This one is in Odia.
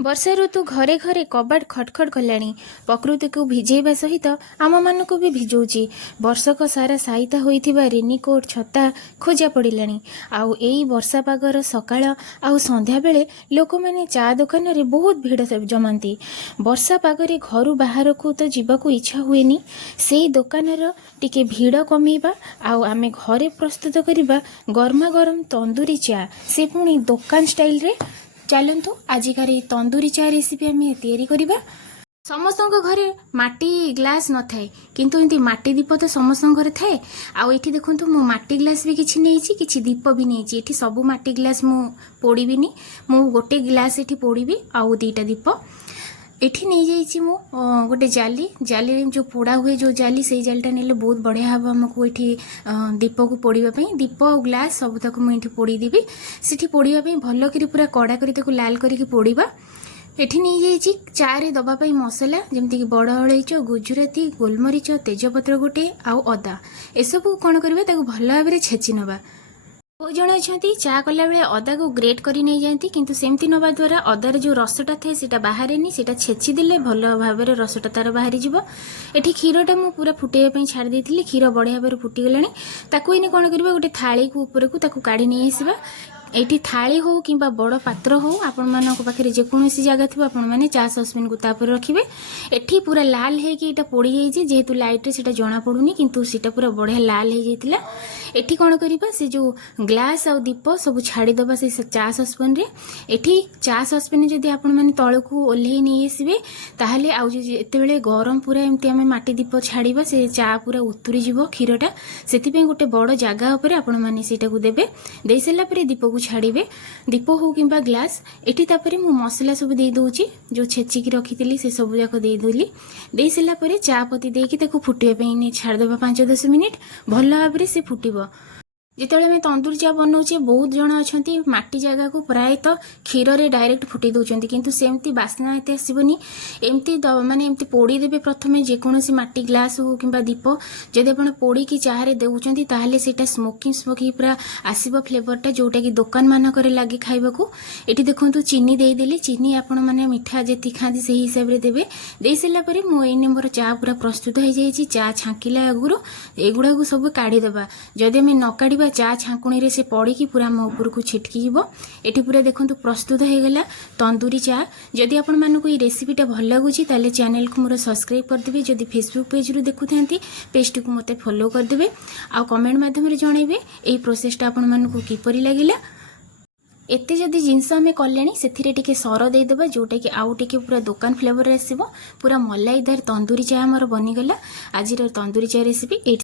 ବର୍ଷା ଋତୁ ଘରେ ଘରେ କବାଟ ଖଟଖଟ କଲାଣି। ପ୍ରକୃତିକୁ ଭିଜେଇବା ସହିତ ଆମମାନଙ୍କୁ ବି ଭିଜଉଛି। ବର୍ଷକ ସାରା ସାଇତା ହୋଇଥିବା ରେନିକୋଟ୍ ଛତା ଖୋଜା ପଡ଼ିଲାଣି। ଆଉ ଏଇ ବର୍ଷା ପାଗର ସକାଳ ଆଉ ସନ୍ଧ୍ୟାବେଳେ ଲୋକମାନେ ଚା ଦୋକାନରେ ବହୁତ ଭିଡ଼ ଜମାନ୍ତି। ବର୍ଷା ପାଗରେ ଘରୁ ବାହାରକୁ ତ ଯିବାକୁ ଇଚ୍ଛା ହୁଏନି। ସେଇ ଦୋକାନର ଟିକେ ଭିଡ଼ କମେଇବା ଆଉ ଆମେ ଘରେ ପ୍ରସ୍ତୁତ କରିବା ଗରମା ଗରମ ତନ୍ଦୁରୀ ଚା, ସେ ପୁଣି ଦୋକାନ ଷ୍ଟାଇଲରେ। ଚାଲନ୍ତୁ ଆଜିକାର এই ତନ୍ଦୁରୀ ଚା ରେସିପି ଆମେ ତିଆରି କରିବା। ସମସ୍ତଙ୍କ ଘରେ ମାଟି ଗ୍ଲାସ୍ ନଥାଏ, କିନ୍ତୁ ଏମିତି ମାଟି ଦୀପ ତ ସମସ୍ତଙ୍କ ଘରେ ଥାଏ। ଆଉ ଏଠି ଦେଖନ୍ତୁ ମୁଁ ମାଟି ଗ୍ଲାସ୍ ବି କିଛି ନେଇଛି, କିଛି ଦୀପ ବି ନେଇଛି। ଏଠି ସବୁ ମାଟି ଗ୍ଲାସ୍ ମୁଁ ପୋଡ଼ିବିନି, ମୁଁ ଗୋଟେ ଗ୍ଲାସ୍ ଏଠି ପୋଡ଼ିବି ଆଉ ଦୁଇଟା ଦୀପ ଏଠି ନେଇଯାଇଛି। ମୁଁ ଗୋଟେ ଜାଲିରେ ଯେଉଁ ପୋଡ଼ା ହୁଏ ଯେଉଁ ଜାଲି, ସେଇ ଜାଲିଟା ନେଲେ ବହୁତ ବଢ଼ିଆ ହେବ ଆମକୁ ଏଠି ଦୀପକୁ ପୋଡ଼ିବା ପାଇଁ। ଦୀପ ଆଉ ଗ୍ଲାସ୍ ସବୁତକ ମୁଁ ଏଠି ପୋଡ଼ିଦେବି। ସେଠି ପୋଡ଼ିବା ପାଇଁ ଭଲ କରି ପୁରା କଡ଼ା କରି ତାକୁ ଲାଲ କରିକି ପୋଡ଼ିବା। ଏଠି ନେଇଯାଇଛି ଚାରେ ଦେବା ପାଇଁ ମସଲା, ଯେମିତିକି ବଡ଼ ଅଳେଇଚ, ଗୁଜୁରାତି, ଗୋଲମରିଚ, ତେଜପତ୍ର ଗୋଟେ ଆଉ ଅଦା। ଏସବୁ କ'ଣ କରିବା, ତାକୁ ଭଲ ଭାବରେ ଛେଚି ନେବା। ବହୁତ ଜଣ ଅଛନ୍ତି ଚା କଲାବେଳେ ଅଦାକୁ ଗ୍ରେଟ୍ କରି ନେଇଯାଆନ୍ତି, କିନ୍ତୁ ସେମିତି ନେବା ଦ୍ୱାରା ଅଦାର ଯେଉଁ ରସଟା ଥାଏ ସେଇଟା ବାହାରେନି। ସେଇଟା ଛେଚି ଦେଲେ ଭଲ ଭାବରେ ରସଟା ତାର ବାହାରିଯିବ। ଏଠି କ୍ଷୀରଟା ମୁଁ ପୁରା ଫୁଟାଇବା ପାଇଁ ଛାଡ଼ି ଦେଇଥିଲି। କ୍ଷୀର ବଢ଼ିଆ ଭାବରେ ଫୁଟିଗଲାଣି। ତାକୁ ଏଇନେ କ'ଣ କରିବା, ଗୋଟେ ଥାଳିକୁ ଉପରକୁ ତାକୁ କାଢ଼ି ନେଇ ଆସିବା। ଏଇଠି ଥାଳି ହଉ କିମ୍ବା ବଡ଼ ପାତ୍ର ହଉ, ଆପଣମାନଙ୍କ ପାଖରେ ଯେକୌଣସି ଜାଗା ଥିବ ଆପଣମାନେ ଚା ସସ୍ପେନ୍କୁ ତାପରେ ରଖିବେ। ଏଠି ପୁରା ଲାଲ ହେଇକି ଏଇଟା ପୋଡ଼ିଯାଇଛି, ଯେହେତୁ ଲାଇଟ୍ରେ ସେଇଟା ଜଣାପଡ଼ୁନି, କିନ୍ତୁ ସେଇଟା ପୁରା ବଢ଼ିଆ ଲାଲ ହେଇଯାଇଥିଲା। ଏଠି କ'ଣ କରିବା, ସେ ଯେଉଁ ଗ୍ଲାସ୍ ଆଉ ଦୀପ ସବୁ ଛାଡ଼ିଦେବା ସେ ଚା ସସ୍ପେନ୍ରେ। ଏଠି ଚା ସସ୍ପେନ୍ ଯଦି ଆପଣମାନେ ତଳକୁ ଓହ୍ଲେଇ ନେଇ ଆସିବେ, ତାହେଲେ ଆଉ ଯେତେବେଳେ ଗରମ ପୁରା ଏମିତି ଆମେ ମାଟି ଦୀପ ଛାଡ଼ିବା, ସେ ଚା ପୁରା ଉତୁରିଯିବ କ୍ଷୀରଟା। ସେଥିପାଇଁ ଗୋଟେ ବଡ଼ ଜାଗା ଉପରେ ଆପଣମାନେ ସେଇଟାକୁ ଦେବେ। ଦେଇସାରିଲା ପରେ ଦୀପକୁ ଛାଡ଼ିବେ, ଦୀପ ହଉ କିମ୍ବା ଗ୍ଲାସ୍। ଏଠି ତାପରେ ମୁଁ ମସଲା ସବୁ ଦେଇଦେଉଛି, ଯେଉଁ ଛେଚିକି ରଖିଥିଲି ସେ ସବୁ ଯାକ ଦେଇଦେଲି। ଦେଇସାରିଲା ପରେ ଚା ପତି ଦେଇକି ତାକୁ ଫୁଟିବା ପାଇଁ ଛାଡ଼ିଦେବା 5-10 ମିନିଟ୍। ଭଲ ଭାବରେ ସେ ଫୁଟିବ। ଯେତେବେଳେ ଆମେ ତନ୍ଦୁରୀ ଚା ବନାଉଛେ, ବହୁତ ଜଣ ଅଛନ୍ତି ମାଟି ଜାଗାକୁ ପ୍ରାୟତଃ କ୍ଷୀରରେ ଡାଇରେକ୍ଟ ଫୁଟେଇ ଦେଉଛନ୍ତି, କିନ୍ତୁ ସେମିତି ବାସ୍ନା ଏତେ ଆସିବନି। ଏମିତି ମାନେ ଏମିତି ପୋଡ଼ିଦେବେ ପ୍ରଥମେ ଯେକୌଣସି ମାଟି ଗ୍ଲାସ୍ ହଉ କିମ୍ବା ଦୀପ। ଯଦି ଆପଣ ପୋଡ଼ିକି ଚାରେ ଦେଉଛନ୍ତି, ତାହେଲେ ସେଇଟା ସ୍ମୋକି ପୁରା ଆସିବ ଫ୍ଲେଭରଟା, ଯେଉଁଟାକି ଦୋକାନମାନଙ୍କରେ ଲାଗେ ଖାଇବାକୁ। ଏଠି ଦେଖନ୍ତୁ ଚିନି ଦେଇଦେଲି। ଚିନି ଆପଣମାନେ ମିଠା ଯେତିକି ଖାଆନ୍ତି ସେହି ହିସାବରେ ଦେବେ। ଦେଇସାରିଲା ପରେ ମୁଁ ଏଇନେ ମୋର ଚା ପୁରା ପ୍ରସ୍ତୁତ ହୋଇଯାଇଛି। ଚା ଛାଙ୍କିଲା ଆଗରୁ ଏଗୁଡ଼ାକୁ ସବୁ କାଢ଼ିଦେବା। ଯଦି ଆମେ ନ କାଢ଼ିବା, ଚା ଛାଙ୍କୁଣିରେ ସେ ପଡ଼ିକି ପୁରା ଆମ ଉପରକୁ ଛିଟକିଯିବ। ଏଠି ପୁରା ଦେଖନ୍ତୁ ପ୍ରସ୍ତୁତ ହୋଇଗଲା ତନ୍ଦୁରୀ ଚା। ଯଦି ଆପଣମାନଙ୍କୁ ଏଇ ରେସିପିଟା ଭଲ ଲାଗୁଛି, ତାହେଲେ ଚ୍ୟାନେଲକୁ ମୋର ସବସ୍କ୍ରାଇବ୍ କରିଦେବେ। ଯଦି ଫେସବୁକ୍ ପେଜ୍ରୁ ଦେଖୁଥାନ୍ତି, ପେଜ୍ଟିକୁ ମୋତେ ଫଲୋ କରିଦେବେ। ଆଉ କମେଣ୍ଟ ମାଧ୍ୟମରେ ଜଣାଇବେ ଏହି ପ୍ରୋସେସଟା ଆପଣମାନଙ୍କୁ କିପରି ଲାଗିଲା। ଏତେ ଯଦି ଜିନିଷ ଆମେ କଲେଣି, ସେଥିରେ ଟିକେ ସର ଦେଇଦେବା, ଯେଉଁଟାକି ଆଉ ଟିକେ ପୁରା ଦୋକାନ ଫ୍ଲେଭରରେ ଆସିବ। ପୁରା ମଲାଇଦାର ତନ୍ଦୁରୀ ଚା ଆମର ବନିଗଲା। ଆଜିର ତନ୍ଦୁରୀ ଚା ରେସିପି ଏଇଠି